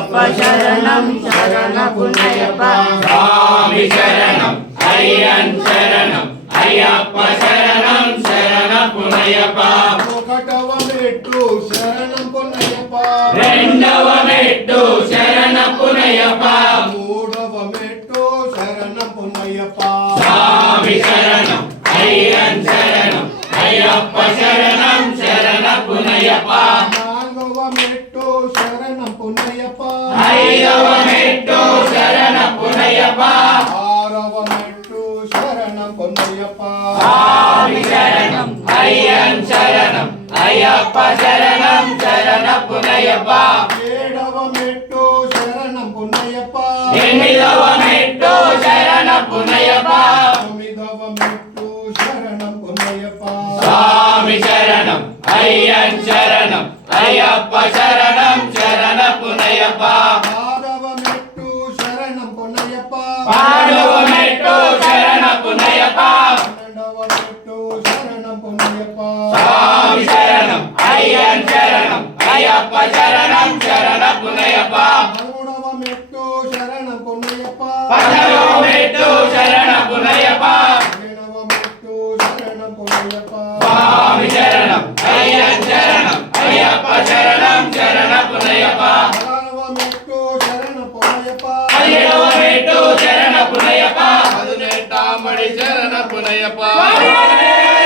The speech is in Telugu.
అయ్యప్ప శరణం శరణ పునయప్ప స్వామి శరణం అయ్యన్ శరణం అయ్యప్ప శరణం శరణ పునయప్ప ఒకటవ మెట్టు శరణం పునయప్ప రెండవ మెట్టు శరణ పునయప్ప మూడవ మెట్టు శరణం పునయప్ప స్వామి శరణం అయ్యన్ శరణం అయ్యప్ప శరణం శరణ పునయప్ప నాలుగవ మెట్టు శరణం పునయప్ప ఐదవ మెట్టు శరణ పునయప్ప ఆరవ మెట్టు శరణం పునయప్ప స్వామి శరణం అయ్యన్ శరణం అయ్యప్ప శరణం శరణ పునయప్ప ఏడవ మెట్టు శరణం పునయప్ప ఎనిమిదవ మెట్టు శరణ పునయప్ప తొమ్మిదవ మెట్టు శరణం పునయప్ప స్వామి శరణం అయ్యన్ శరణం అయ్యప్ప శరణం శరణ పునయప్ప ఆరవ మెట్టు శరణం పునయప్ప పాడవ మెట్టు శరణ పునయప్ప పన్నెండవ మెట్టు శరణం పునయప్ప స్వామి శరణం అయ్యన్ శరణం అయ్యప్ప శరణం శరణ పునయప్ప పదమూడవ మెట్టు శరణం పునయప్ప పదవ మెట్టు శరణ పునయప్ప పదిహేనవ మెట్టు శరణం పునయప్ప స్వామి శరణం అయ్యన్ శరణం అయ్యప్ప శరణం శరణ పునయప్ప పదహారవ మెట్టు శరణం పునయప్ప పదిహేడవ మెట్టు శరణ పునయప్ప పదునెట్టామడి శరణ పునయప్ప స్వామి